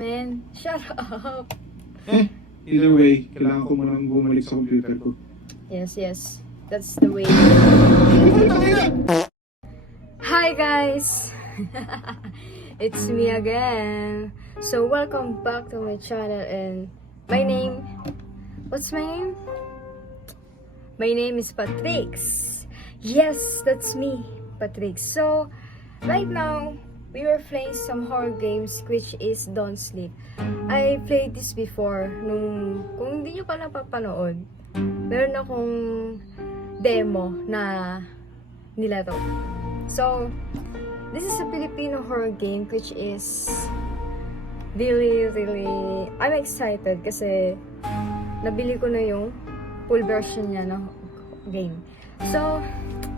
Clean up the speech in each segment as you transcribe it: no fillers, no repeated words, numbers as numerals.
Man, shut up. Either way, kailangan ko munang bumalik sa computer ko. Yes. That's the way. Hi guys! It's me again. So welcome back to my channel and my name... What's my name? My name is Patrix. Yes, that's me, Patrix. So, right now, we were playing some horror games which is Don't Sleep. I played this before kung hindi nyo pa napapanood, meron akong demo na nilato. So, this is a Filipino horror game which is really, I'm excited kasi nabili ko na yung full version niya ng game. So,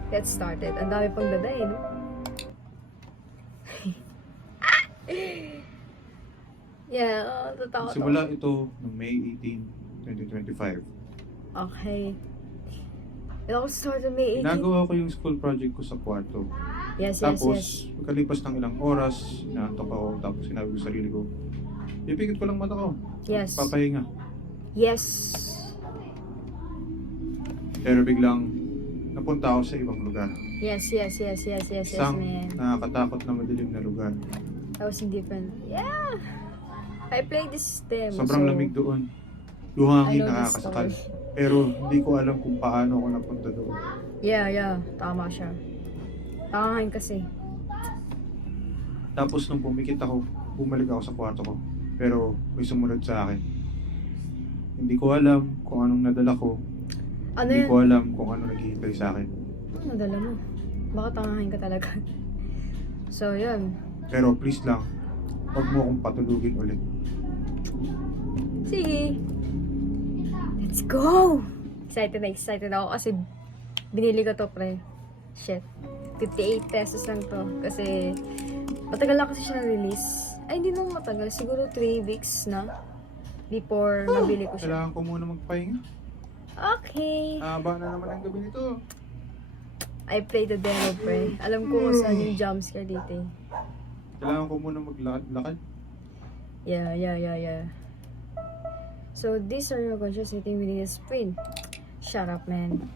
let's start it. Ang dami pang dadayin, no? Yeah, totoo. Simula ito noong May 18, 2025. Okay. It all started May 18. Ginagawa ko yung school project ko sa kwarto. Yes. Tapos, pagkalipas ng ilang oras, inaantok ako, tapos sinabi ko sa sarili ko, pipikit ko lang mata ko. Yes. Papahinga. Yes. Pero biglang, napunta ako sa ibang lugar. Yes, Isang man. nakakatakot na madilim na lugar. That was different. Yeah. I played this demo. Sobrang lamig doon. Luhangin, I know this nakakasakal. story. Pero hindi ko alam kung paano ako napunta doon. Yeah. Tama siya. Tangahin kasi. Tapos nung pumikit ako, bumalik ako sa kwarto ko. Pero may sumunod sa akin. Hindi ko alam kung anong nadala ko. Ano Hindi yun? ko alam kung ano naghihintay sa akin. Ano nadala mo? Baka tangahin ka talaga. So, yun. Pero please lang, huwag mo akong patulugin ulit. Sige. Let's go! Excited ako kasi binili ko to, pre. Shit. 58 pesos lang to. Kasi matagal na kasi siya na-release. Ay, hindi naman matagal. Siguro 3 weeks na before nabili ko siya. Kailangan ko muna magpahinga. Okay. Haba na naman ang gabi nito. I played the demo, pre. Alam ko kung saan yung jumpscare dito eh. Kailangan ko muna maglakad-lakad. Yeah. So, these are your conscious sitting within a sprint. Shut up, man.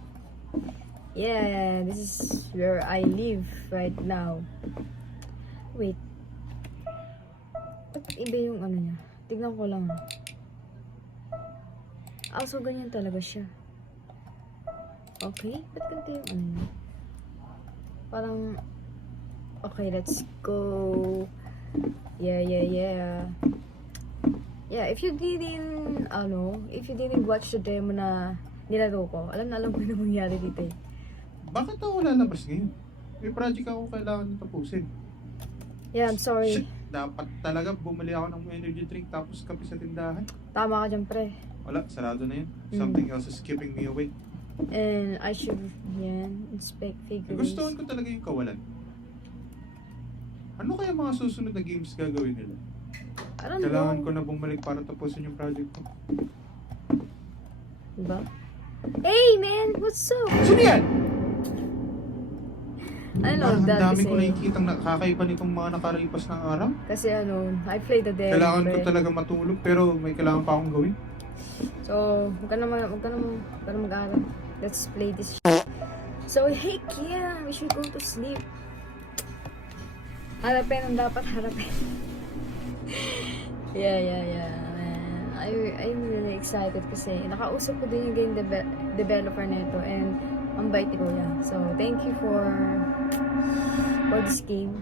Yeah, this is where I live right now. Wait. Ba't iba yung ano niya? Tignan ko lang. So ganyan talaga siya. Okay, ba't ganito yung ano niya? Parang... Okay, let's go. Yeah. Yeah, if you didn't watch the demo na nilaro ko, alam ko na mangyari dito eh. Bakit ako lalabas ngayon? May project ako kailangan tapusin. Yeah, I'm sorry. Shit, dapat talaga bumili ako ng energy drink tapos kape sa tindahan. Tama ka dyan, pre. Wala, sarado na yun. Something else is keeping me awake. And I should, inspect figures. Gustuhan ko talaga yung kawalan. Ano kaya mga susunod na games gagawin nila? I don't Kailangan know. ko na bumalik para tapusin yung project ko. Diba? Hey, man! What's up? Sino yan? I love Ang that dami kasi... ko nakikitang nakakaiba nitong mga nakalipas ng araw. Kasi I played the demo, Kailangan ko pre. talaga matulog pero may kailangan pa akong gawin. So, huwag ka na mag-aaral. Let's play this shit. So, heck yeah! We should go to sleep. Harapin ang dapat harapin. Yeah, man. I'm really excited kasi nakausap ko din yung game developer nito and ang bait ni Kuya. So, thank you for this game.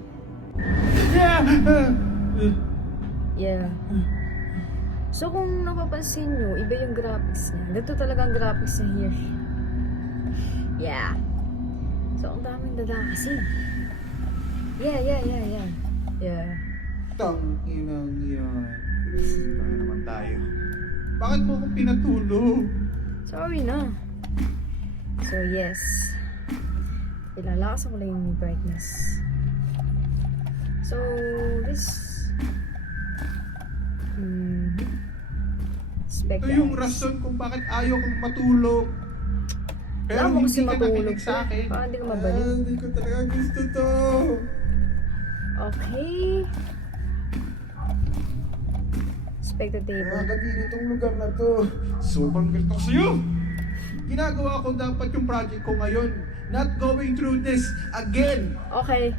Yeah. So, kung napapansin nyo, iba yung graphics niya. Ganito talaga ang graphics niya here. Yeah. So, ang daming dada kasi. Yeah. Tanginang yan. Kaya naman tayo. Bakit mo ako pinatulog? Sorry na. So, yes. Ilalakas ko lang yung brightness. So, this... Ito yung rason kung bakit ayaw kong matulog. Pero Alam mo hindi kasi ka matulog nakinig sa akin. Parang hindi ka mabalik. Hindi ko talaga gusto to. Okay. inspect the table. Nakakadiri itong lugar na to. Sobrang gusto ko sa'yo. Ginagawa ko dapat yung project ko ngayon. Not going through this again. Okay.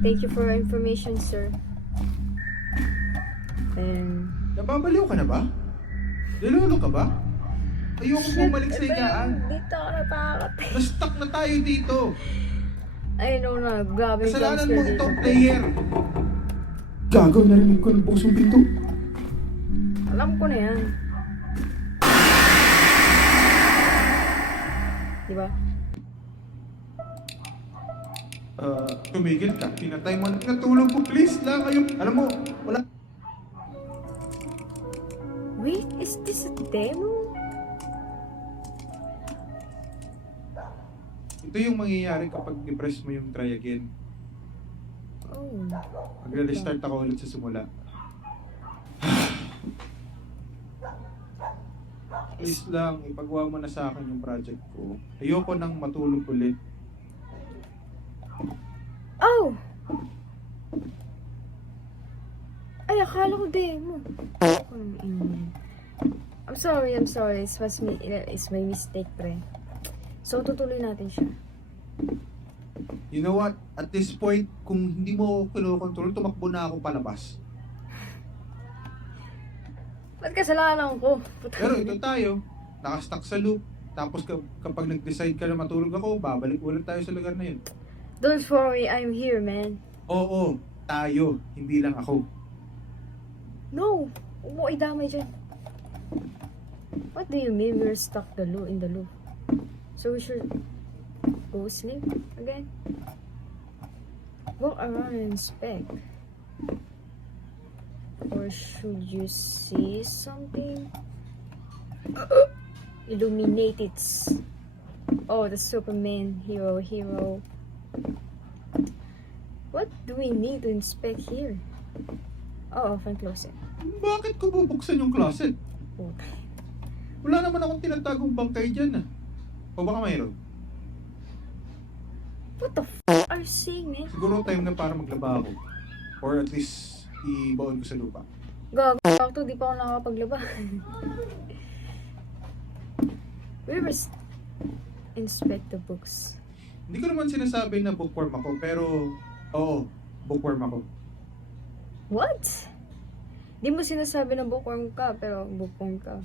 Thank you for your information, sir. And... Nababaliw ka na ba? Nilolo ka ba? Ayoko bumalik sa higaan. Dito ako natakot. Na-stuck na tayo dito. I know na, grabe yung Kasalanan jumpscare mo dito. itong player. Gago, narinig ko ng pusong pinto. Alam ko na yan. Diba? Tumigil ka. Pinatay mo. Natulog ko, please lang. Alam mo, wala. Wait, is this a demo? Ito yung mangyayari kapag i-press mo yung try again. Oh. Magre-restart ako ulit sa simula. Please lang, ipagawa mo na sa akin yung project ko. Ayoko nang matulog ulit. Oh! Ay, akala ko demo. I'm sorry. It's my mistake, pre. So, tutuloy natin siya. You know what? At this point, kung hindi mo ako kinokontrol, tumakbo na ako palabas. Ba't kasalanan ko? Pero ito tayo, nakastuck sa loop. Tapos kapag nag-decide ka na matulog ako, babalik ulit tayo sa lugar na yun. Don't worry, I'm here, man. Oo, tayo. Hindi lang ako. No! Huwag mo idamay dyan. What do you mean we're stuck in the loop? So we should go sleep again? Walk around and inspect. Or should you see something? Illuminate it. Oh, the Superman hero. What do we need to inspect here? Oh, open closet. Bakit ko bubuksan yung closet? Oh. Wala naman akong tinatagong bangkay dyan. O baka mayroon? What the f*** are you saying, man? Siguro time na para maglaba ako. Or at least, ibaon ko sa lupa. Gago, to, di pa ako nakakapaglaba. We must inspect the books. Hindi ko naman sinasabi na bookworm ako, pero oo, bookworm ako. What? Di mo sinasabi na bookworm ka, pero bookworm ka.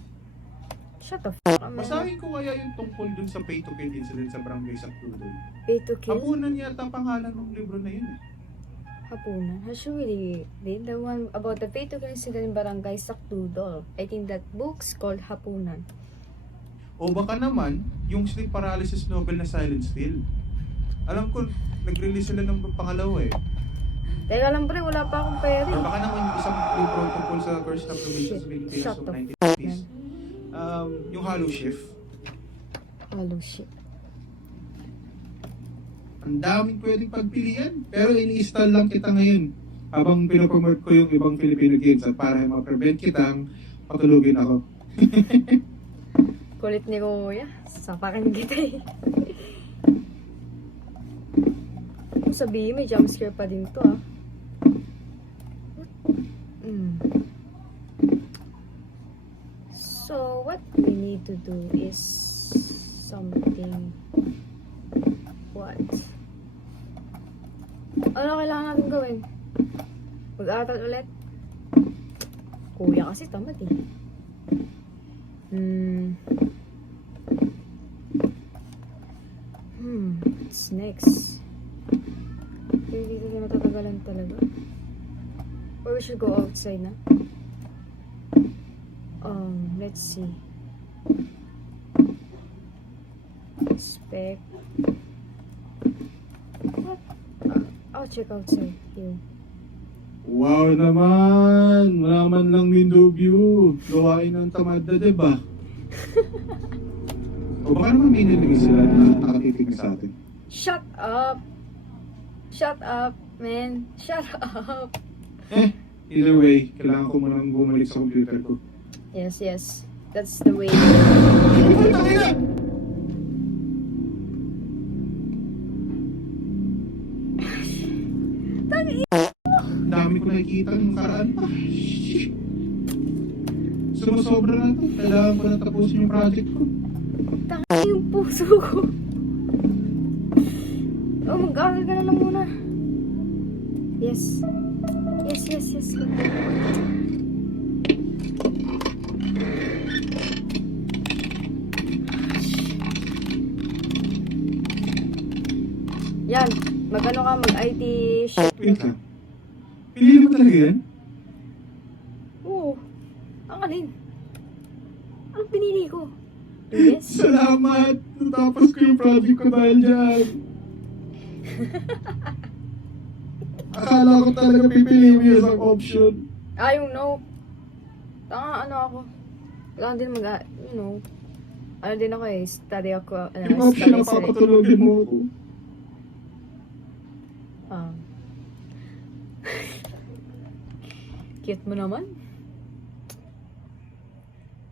Shut the f*** up, man. Basahin ko kaya yung tungkol dun sa pay to kill incident sa barangay Saktudoy. Pay to kill? Hapunan yata pangalan ng libro na yun. Hapunan? Has she really read the one about the pay to kill incident in Barangay Sakdudol? I think that book's called Hapunan. O baka naman, yung sleep paralysis novel na Silent Still. Alam ko, nag-release sila ng pangalawa eh. Teka lang pre, wala pa akong pera. Or baka naman yung isang libro tungkol sa first na provincial sa Pilipinas Shut of the 1950s. Yung Hollow Shift. Hollow shit. Ang daming pwedeng pagpilian. Pero ini-install lang kita ngayon habang pinopromote ko yung ibang Filipino games at para ma-prevent kitang patulugin ako. Kulit ni Kuya. Sapakan kita eh. Kung sabihin, may jumpscare pa din to ah. So, what we need to do is something. What? Ano kailangan natin gawin? Mag-aaral ulit? Kuya kasi tamad eh. What's next? Hindi dito na matatagalan talaga. Or we should go outside na? Let's see. Inspect. What? I'll check outside here. Wow naman! Wala man lang window view. Gawain ng tamad na, diba? O baka naman may nilagay sila na nakatitig sa atin. Shut up! Shut up, man! Shut up! Either way, kailangan ko munang bumalik sa computer ko. Yes. That's the way. Dami ko nakikita ng nakaraan pa. Sumusobra na to. Kailangan ko na tapusin yung project ko. Tanga yung puso ko. Oh, mag-aaral ka na lang muna. Yes. Yes. Yan. Mag-ano ka, mag-IT shit. Wait lang. Pinili mo talaga yan? Oo. Ang alin? Anong pinili ko? Yes? Salamat! Natapos ko yung project ko dahil dyan. Akala ko talaga pipili mo yung isang option. I don't know. Tanga, ano ako. Kailangan din ano din ako eh, study ako. Yung option na study papatulogin mo ako. Um, cute mo naman.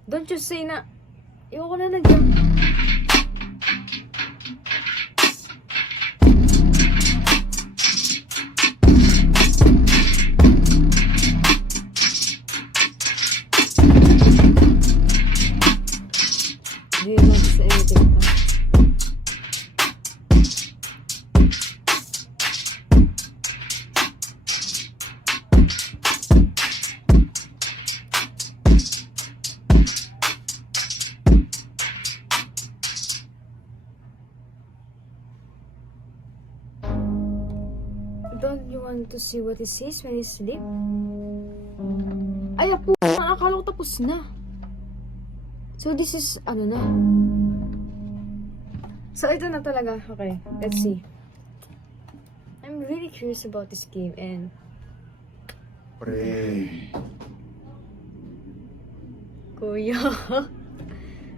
Don't you say na, ayoko na nagyan. Do you want to say anything? Don't you want to see what he sees when he sleep? Ay, po, akala ko tapos na. So, this is, ano na. So, ito na talaga. Okay, let's see. I'm really curious about this game and... Pre. Kuya.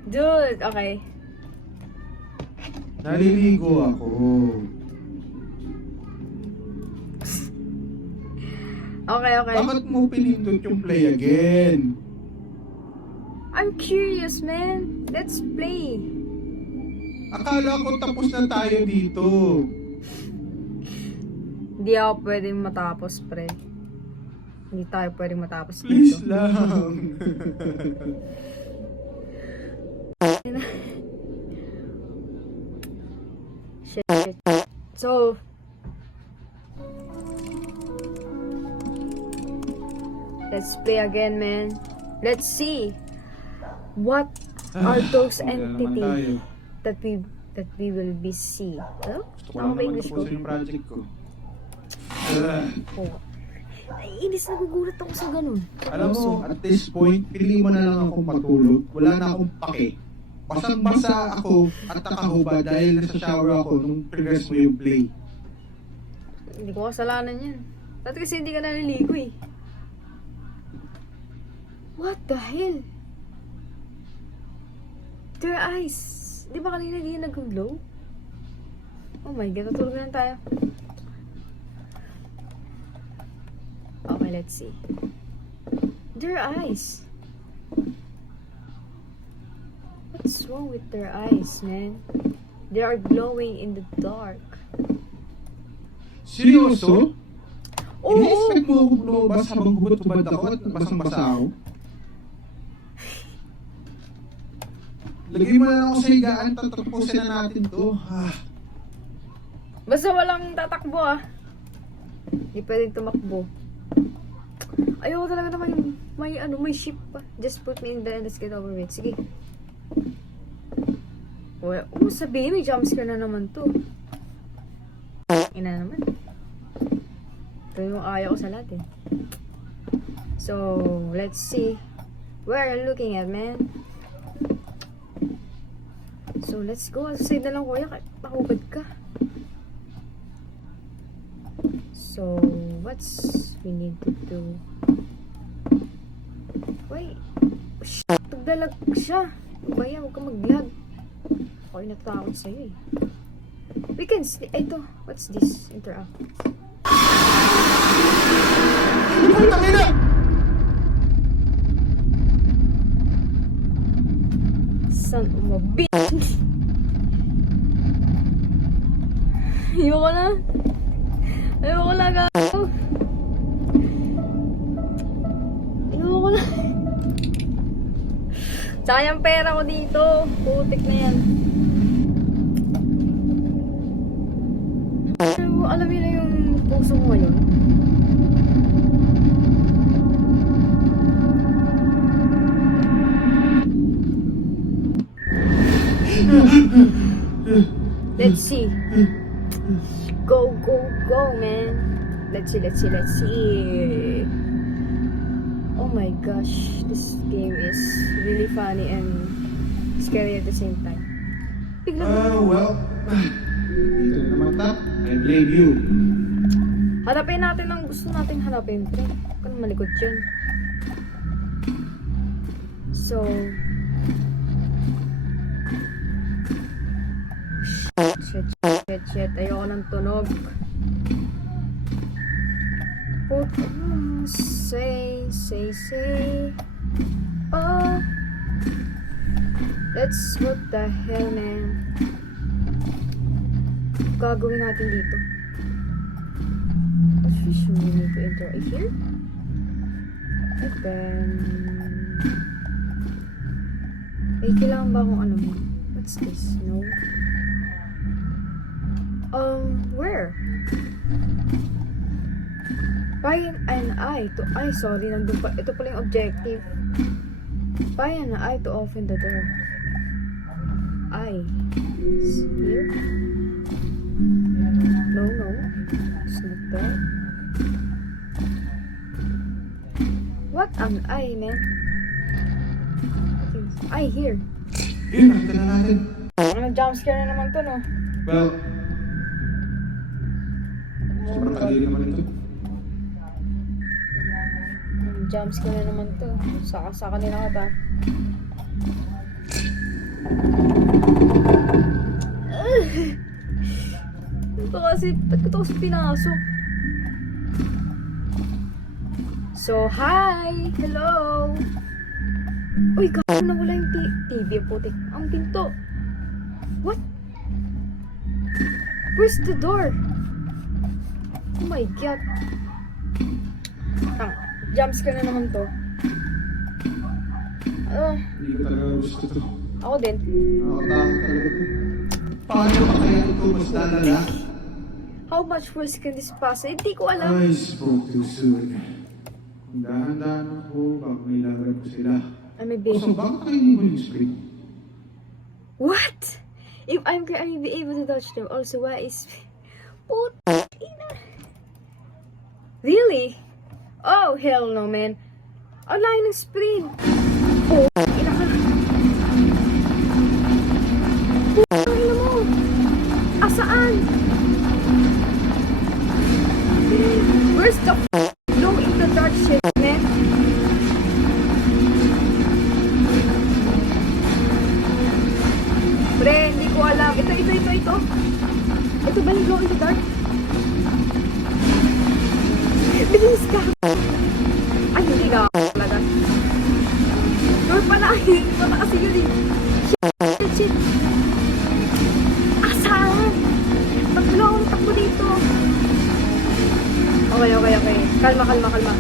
Dude, okay. Naliligo ako. Okay. Bakit mo pinindot yung play again? I'm curious, man. Let's play. Akala ko tapos na tayo dito. Hindi ako pwedeng matapos, pre. Hindi tayo pwedeng matapos Please dito. lang. Shit. So, let's play again, man. Let's see what are those entities that we will be see. Ano? Gusto ko Tama lang ba naman English ko? tapusin yung project ko. Oo. Naiinis, nagugulat ako sa ganun. Alam mo, at this point, pili mo na lang akong matulog. Wala na akong pake. Basang-basa ako at nakahuba dahil nasa shower ako nung progress mo yung play. Hindi ko kasalanan yan. Dati kasi hindi ka naliligo eh. What the hell? Their eyes. Di ba kanina di nag-glow? Oh my god, natulog na lang tayo. Okay, let's see. Their eyes. What's wrong with their eyes, man? They are glowing in the dark. Seryoso? Oo! Ini-expect mo ako lumabas habang hubad-hubad ako at basang-basa ako? Lagay mo na lang ako sa higaan, tatapusin na natin to. Basta walang tatakbo ah. Hindi pwedeng tumakbo. Ayoko talaga naman may ship pa. Just put me in there and let's get over it. Sige. Well, sabihin, may jumpscare na naman to. Ina naman. Ito yung ayaw ko sa lahat eh. So, let's see. Where are you looking at, man? So, let's go. Side na lang, kuya. Nakubad ka. So, what's we need to do? Wait. Shit, nagdalag siya. Baya, huwag ka mag-lag. Ako'y natakot sa'yo eh. We can see. Ito. What's this? Interact. Ay, tangina! Son of a bitch. Ayoko na. Ayoko na, gago. Ayoko na. Sayang pera ko dito. Putik na yan. Alam mo na yung puso ko ngayon. Let's see. Go, go, go, man. Let's see. Oh my gosh, this game is really funny and scary at the same time. Biglang, Well, dito na naman ta. I blame you. hanapin natin ang gusto nating hanapin. Pre, huwag ka nang malikot dyan. So, shit. Ayoko ng tunog. Say. Oh. What the hell, man? Gagawin natin dito. Should we need to enter right here? And then... kailangan ba akong ano mo? What's this? No? Where? Buy an eye to... Ay, sorry, nandun pa. Ito pala yung objective. Buy an eye to open the door. Eye. Here? No. It's not that. What an eye, man? Eye, here. Yun, nakita na natin. Ano, jumpscare na naman to, no? Well, sobrang kadiri naman ito. Jumpscare na naman to. Saka nila ka pa. Ito kasi, ba't ko ito kasi pinasok? So, hi! Hello! Uy, gano'n na wala yung TV, putik. Ang pinto. What? Where's the door? Oh my god. Jumpscare na naman to. Hindi ko talaga gusto ito. Ako din. Nakakatakot talaga ito. Paano pa kaya ito mas lalala? How much worse can this pass? Hindi ko alam. I spoke too soon. Kung dahan-dahan ako, baka may laban ko sila. Ay, may So, baby. bakit kainin mo yung spring? What? If I'm I will be able to touch them. Also, why is... Putina. Really? Oh, hell no, man. Ang layo ng sprint. Oh, ina ka. Ina mo. Asaan? Where's the glow in the dark shit, man? Pre, hindi ko alam. Ito. Ito ba yung glow in the dark? Bilis ka! Ay, hindi ka talaga. Door pala. Mata kasi yun eh. Shit. Asaan? Takbo dito. Okay. Kalma. Kalma lang.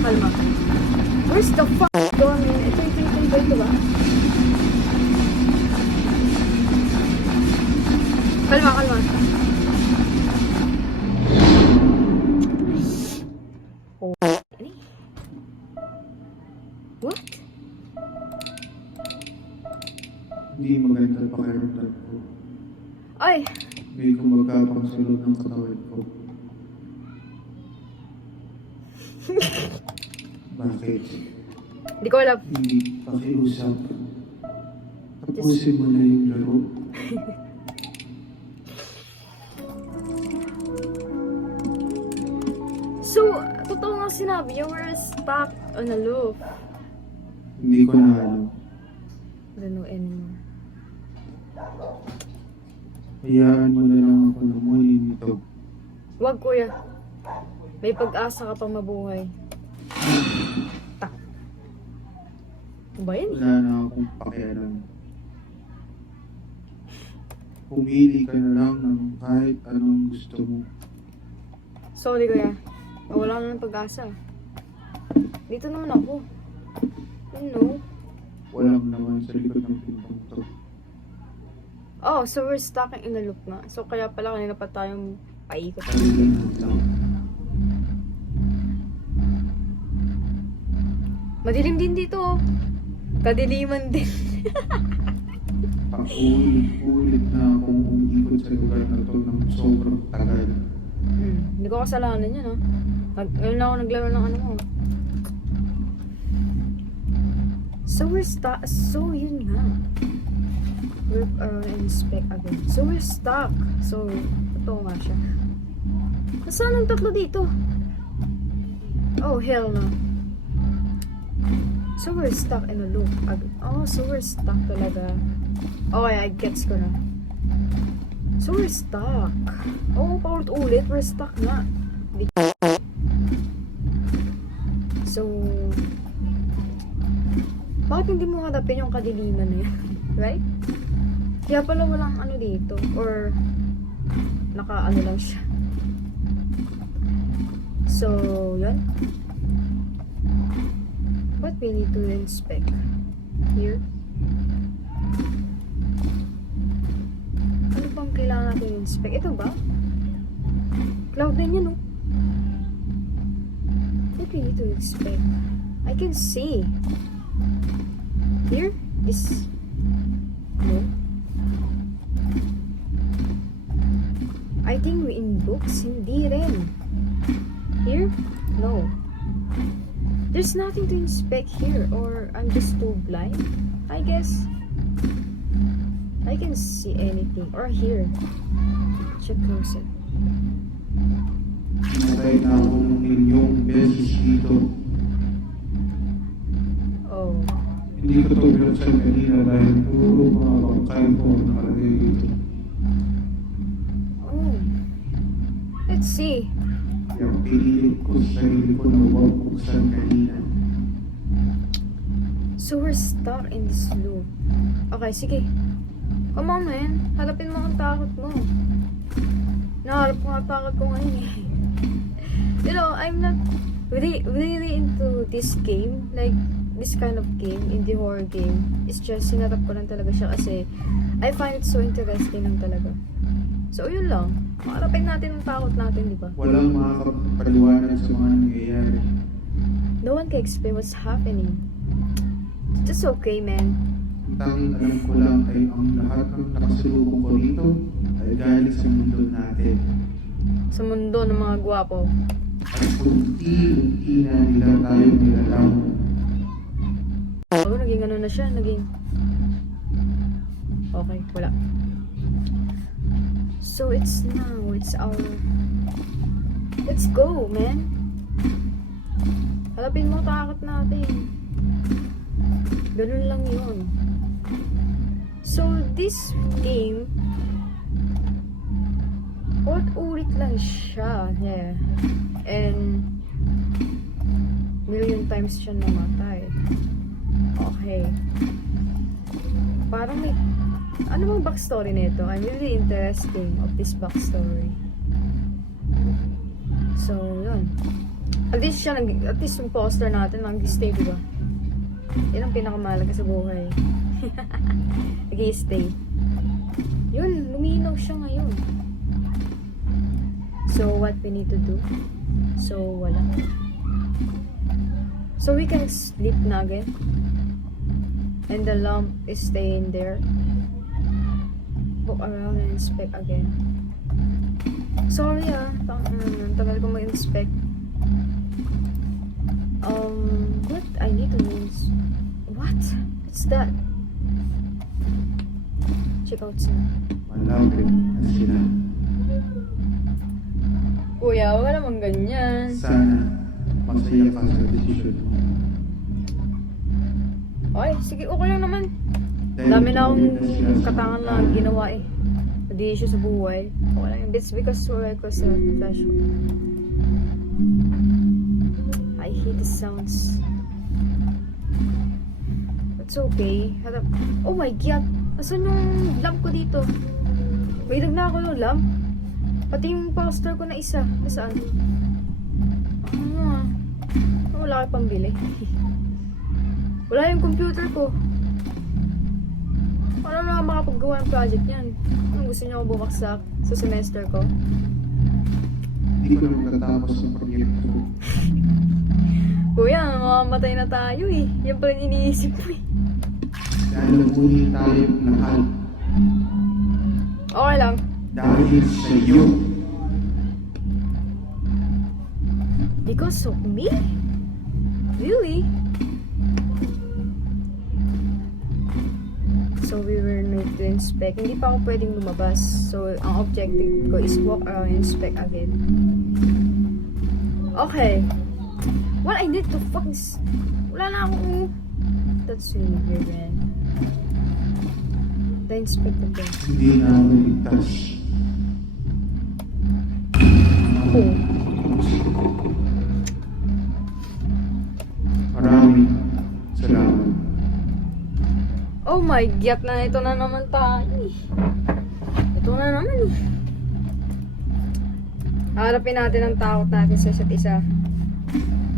Kalma. Where's the fuck door, man? Ito ba? Kalma. Oh, ini? What? Hindi maganda pakiramdam ko. Ay! May kumagapang sa loob ng katawan ko. Bakit? Hindi ko alam. Hindi pakiusap. Tapusin mo na yung laro. So, totoo nga sinabi niya, we're stuck on a loop. Hindi ko na alam. I don't know anymore. Hayaan mo na lang ako na muhin ito. Wag, kuya. May pag-asa ka pang mabuhay. Tak. Ano ba yan? Wala na akong pakialam. Pumili ka na lang ng kahit anong gusto mo. Sorry kuya. Wala na ng pag-asa. Dito naman ako. Ano? Walang naman sa likod ng pintong to. Oh, so we're stuck in a loop nga. So kaya pala kanina pa tayong paikot. Madilim din dito oh. Kadiliman din. Paulit-ulit na akong umikot sa lugar na to ng sobrang tagal. Hindi ko kasalanan yan ah. Ngayon lang ako naglaro ng ano mo. So we're stuck. So yun nga. Look around and inspect again. So we're stuck. So, ito nga siya. Nasaan ang tatlo dito? Oh, hell no. So we're stuck in a loop. Oh, so we're stuck talaga. Okay, I gets ko na. So we're stuck. Oh, paulit-ulit. We're stuck nga. So, bakit hindi mo hanapin yung kadiliman na yan? Right? Kaya pala walang ano dito. Or, naka-ano lang siya. So, yun. What we need to inspect? Here. Ano bang kailangan natin inspect? Ito ba? Cloud din yan, oh. What we need to inspect? I can see. Here? This... No. I think we in books. Hindi rin. Here? No. There's nothing to inspect here. Or I'm just too blind? I guess. I can see anything. Or here. Check closer. Natay na ako ng milyong beses dito. Oh. Hindi ko ito binuksan kanina dahil puro mga bangkay ko nakalagay dito. Oh. Let's see. Kaya pinilit ko sa sarili ko na huwag buksan kanina. So we're stuck in this loop. Okay, sige. Come on, man. Harapin mo ang takot mo. Naharap ko ang takot ko ngayon eh. You know, I'm not really into this game. Like, this kind of game, indie horror game. It's just, sinatap ko lang talaga siya kasi I find it so interesting lang talaga. So, yun lang. Makarapin natin ang takot natin, di ba? Walang makakapaliwanag sa mga nangyayari. No one can explain what's happening. It's just okay, man. Ang tanging alam ko lang ay ang lahat ng nakasalubong ko rito ay galing sa mundo natin. Sa mundo ng mga gwapo. At unti-unti na nila tayo nilalang. Oh, naging ano na siya, naging... Okay, wala. So, it's our... Let's go, man! Halapin mo takot natin. Ganun lang yun. So, this game... ulit lang siya, yeah. And... million times siya namatay. Okay. Parang may... Ano bang backstory nito? I'm really interested of this backstory. So, yun. At least siya, at least yung poster natin nag-stay, diba? Yan ang pinakamahalaga sa buhay. Nag-stay. Yun, luminaw siya ngayon. So, what we need to do? So, wala. So, we can sleep na again. And the lamp is staying there. Walk around and inspect again. Sorry tagal ko mag-inspect. What I need to do is... What? What's that? Check out sir. Malapit na sila. Kuya, wala namang ganyan. Sana masaya ka sa desisyon mo. Okay, sige, okay lang naman. Dahil Dami na akong hindi na sila katangan na saktan. ginawa eh. Hindi issue sa buhay. Okay lang. It's because we're close to flash. I hate the sounds. It's okay. Oh my god! Asan yung lamp ko dito? May na ako yung lamp. Pati yung poster ko na isa. Nasaan? Ano ah? Wala kayo pambili. Wala yung computer ko. Paano na makapaggawa ng project niyan? Anong gusto niyo ako bumaksak sa semester ko? Hindi ko naman natatapos ng proyekto ko. Kuya, mamamatay na tayo eh. Yan pala yung iniisip ko eh. Dahil nagunin tayo lahat. Okay lang. Dahil sa iyo. Because of me? Really? So we were made to inspect. Hindi pa ako pwedeng lumabas. So ang objective ko is walk around and inspect again. Okay. Well, I need to focus. Wala na akong... That's really weird, man. The inspector thing. Hindi na ako naligtas. Oh. Maraming salamat. Oh my God, na ito na naman tayo eh. Ito na naman eh. Harapin natin ang takot natin sa isa't isa.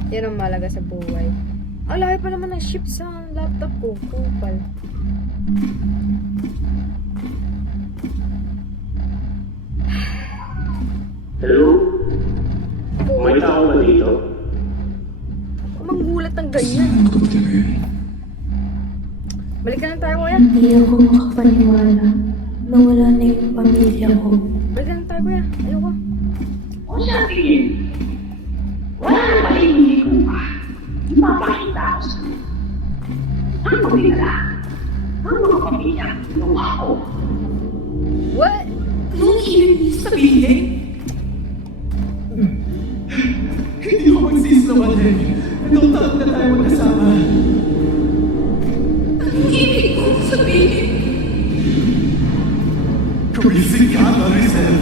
Yan ang malaga sa buhay. Ang laki pa naman ng ship sa laptop ko. Kupal. Hello? May tao ba dito? Manggulat ng ganyan. Balik na lang tayo, kuya. Hindi ako makapaniwala na wala na yung pamilya ko. Balik na lang tayo, kuya. Ayoko. Kung sa tingin, wala na pala yung ligo ka. Ipapakita ko sa iyo. Ang pamilya, ang mga pamilya, nung ako. What? Anong ibig sabihin? Hindi ako magsisinungaling. Itong taon na tayo magkasama. Anong ibig kong sabihin? Kumising ka, Maricel!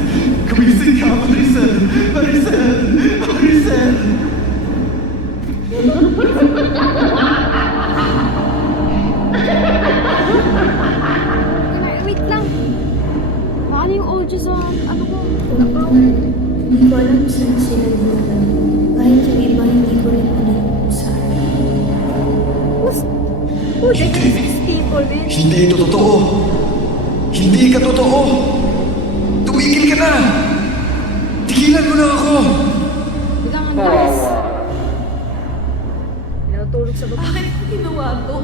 Kumising ka, Maricel! Maricel! Maricel! Wait lang. Paano yung audio sa ano ko? Tungkol, hindi ko alam saan sila dinala. Kahit yung iba, hindi ko rin alam kung saan. Who the heck is these people, man? Hindi ito totoo. Hindi ka totoo. Tumigil ka na. Tigilan mo na ako. Biglang ang guys. Pinatulog sa baba. Bakit ko ginawa to?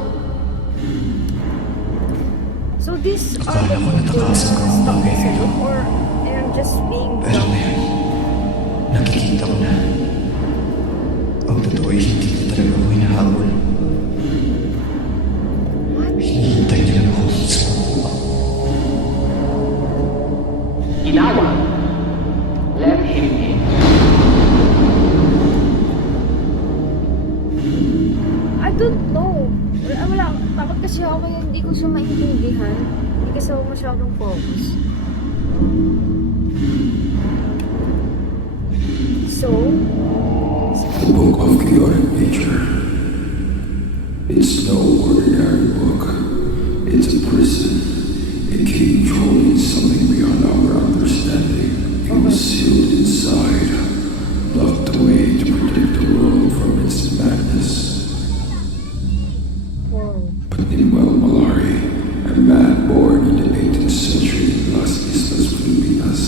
So these are Akala the ko people na natakasan ko ang stuck bagay sa na ito. loop or I'm just being Pero dumb? ngayon, nakikita ko na. Ang totoo ay hindi na talaga ako hinahabol. What? Hinihintay nila ako sa baba. Ginawa. Let him in. I don't know. Wala. Takot kasi ako kaya hindi ko siya maintindihan. Hindi kasi ako masyadong focus. So, The Book of Chaotic Nature. It's no ordinary book. It's a prison. A cage holding something beyond our understanding. It was sealed inside, locked away to protect the world from its madness. wow. But Manuel Malari, a man born in the 18th century in Las Islas Filipinas,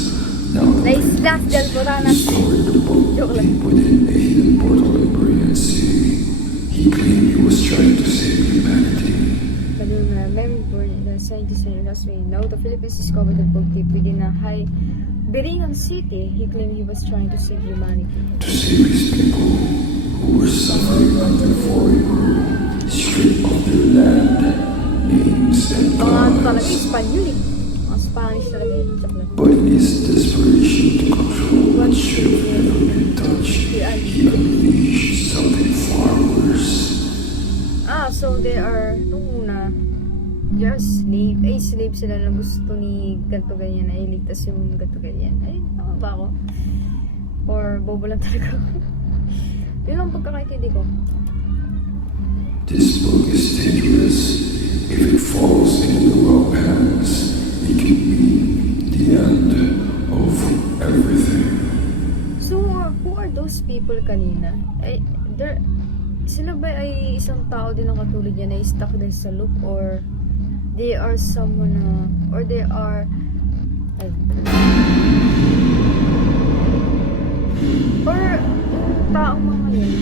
now the Nice laugh, Del Boranas. stored the book Joke lang. deep within a hidden portal in Brilliant City. He claimed he was trying to save humanity. Baluna, member the scientists in last week. Now the Philippines discovered the book deep within a high Beringan city. He claimed he was trying to save humanity. To save his people who were suffering under foreign rule, stripped of their land, names, and Mga talaga gods. Espanyol eh. Mga Spanish talaga eh. Joke lang. But in his desperation to control what should have never been touched, he unleashed something far worse. Ah, so they are, nung una, they are slave. Ay, slave sila na gusto ni ganto ganyan ay ligtas yung ganto ganyan. Ay, tama ba ako? Or bobo lang talaga ako. Yun lang pagkakaintindi ko. This book is dangerous. If it falls into the wrong hands, it can mean the end of everything. So, who are those people kanina? Sila ba ay isang tao din na katulad niya na stuck din sa loop, or they are someone or they are or taong mga yun.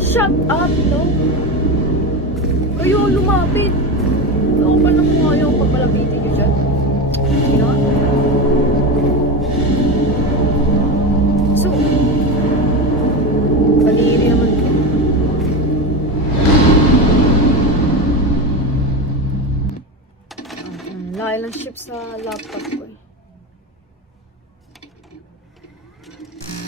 Shut up, no? Kayo ang lumapit. Ako pa lang kung ayaw pagpalapitin ko dyan. You know? So, kaliri naman ko. Lahat ng ship sa laptop ko eh.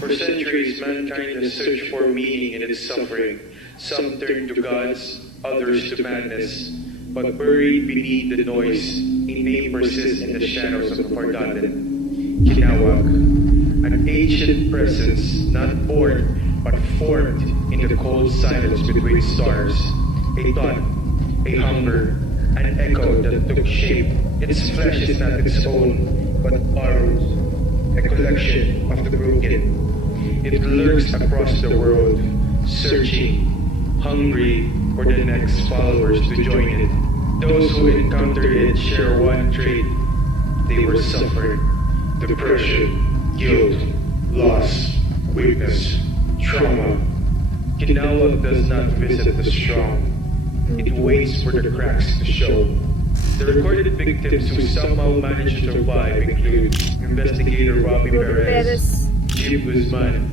For centuries, mankind has searched for meaning in its suffering. Some turn to gods, others to madness. But buried beneath the noise, a name persists in the shadows of the forgotten. Kinawag, an ancient presence, not born, but formed in the cold silence between stars. A thought, a hunger, an echo that took shape. Its flesh is not its own, but borrowed, a collection of the broken. It lurks across the world, searching, hungry for the next followers to join it. Those who encounter it share one trait. They were suffering, depression, guilt, loss, weakness, trauma. Kinawag does not visit the strong. It waits for the cracks to show. The recorded victims who somehow managed to survive include investigator Robbie Perez, Jim Guzman,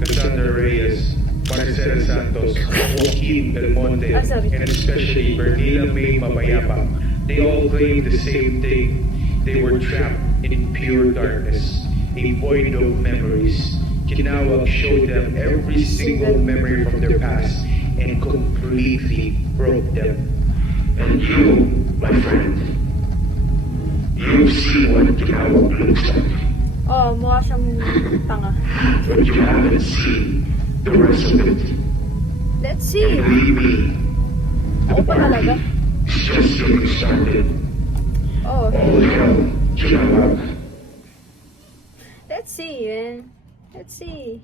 Cassandra Reyes, Marcela Santos, Joaquin Del Monte, and especially Bernila May Mabayapa. They all claim the same thing. They were trapped in pure darkness, a void of memories. Kinawag showed them every single memory from their past and completely broke them. And you, my friend, you've seen what Kinawag looks like. Oh, mukha siyang tanga. But you haven't seen the rest of it. Let's see. Believe me, Ako pa talaga. it's just getting started. Oh, All hell, Kinawag. let's see, man. Let's see.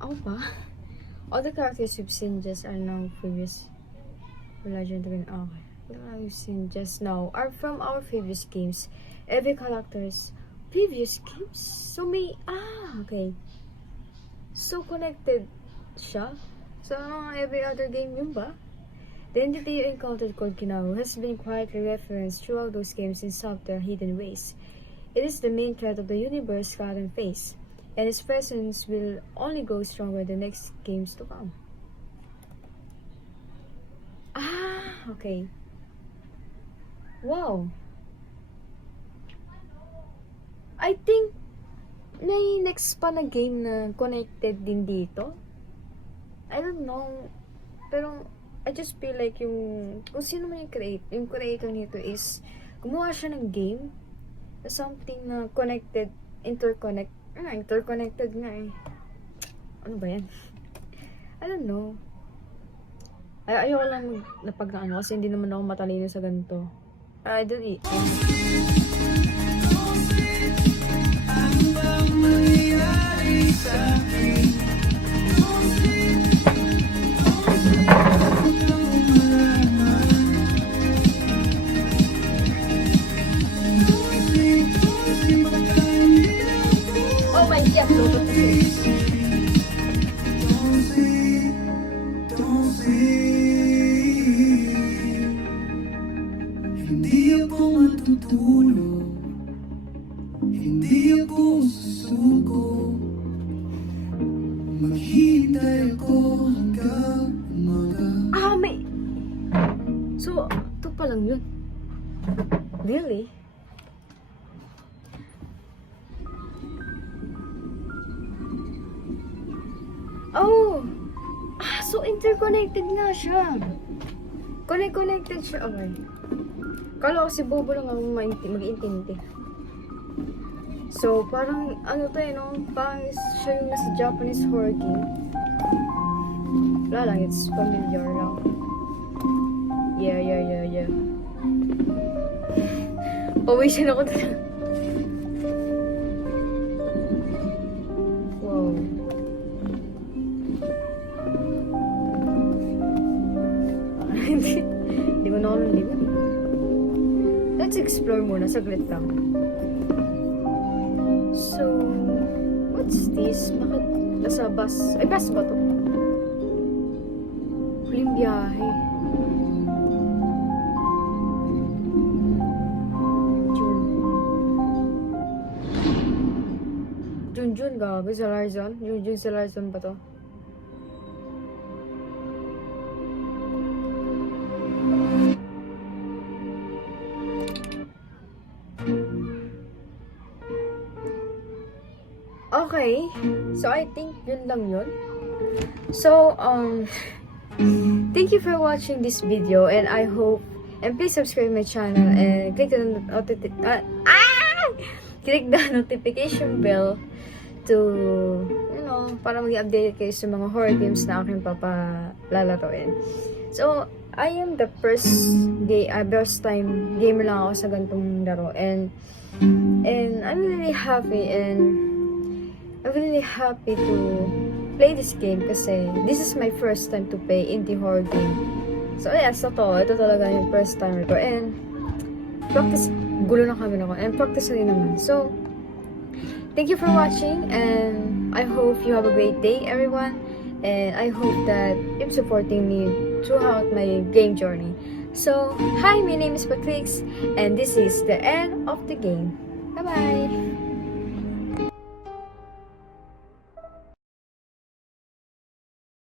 Ako pa? All the characters we've seen just are now previous legendary. Okay. What we've seen just now are from our previous games. Every characters previous games. So may okay. So connected siya sa every other game yun ba? The entity you encountered called Kinawag has been quietly referenced throughout those games in subtle hidden ways. It is the main threat of the universe's current phase, and its presence will only grow stronger the next games to come. Okay. Wow. I think may next pa na game na connected din dito. I don't know. Pero I just feel like kung sino man yung creator nito is gumawa siya ng game na something na connected, interconnected nga eh. Ano ba yan? I don't know. Ayoko lang napag kasi hindi naman ako matalino sa ganito. I don't eat. Oh my God, Lord. Hindi ako matutulog, hindi ako susuko, maghihintay ako hanggang umaga. May... So, ito pa lang yun. Really? Oh! So interconnected nga siya. Connected siya. Okay. Kala ko si Bobo lang ako mag-intindi. So, parang, ano to eh, no? Parang siya yung nasa Japanese horror game. Wala lang, it's familiar lang. Pawisin ako talaga. Wow. Hindi ko na ako naliwan. Let's explore muna, saglit lang. So, what's this? Bakit nasa bus? Ay, bus ba to? Huling biyahe. Junjun, gabi sa Larzon. Junjun sa Larzon ba to? Okay. So, I think yun lang yun. So, thank you for watching this video and I hope, and please subscribe my channel and click the notification bell to, you know, para maging updated kayo sa mga horror games na aking papalalaroin. So, I am the first time gamer lang ako sa ganitong laro and I'm really happy to play this game kasi this is my first time to play indie horror game. So, yes, ito talaga yung first time ko and gulo na kami ako and practice rin naman. So, thank you for watching and I hope you have a great day, everyone. And I hope that you're supporting me throughout my game journey. So, hi, my name is Patrix and this is the end of the game. Bye-bye!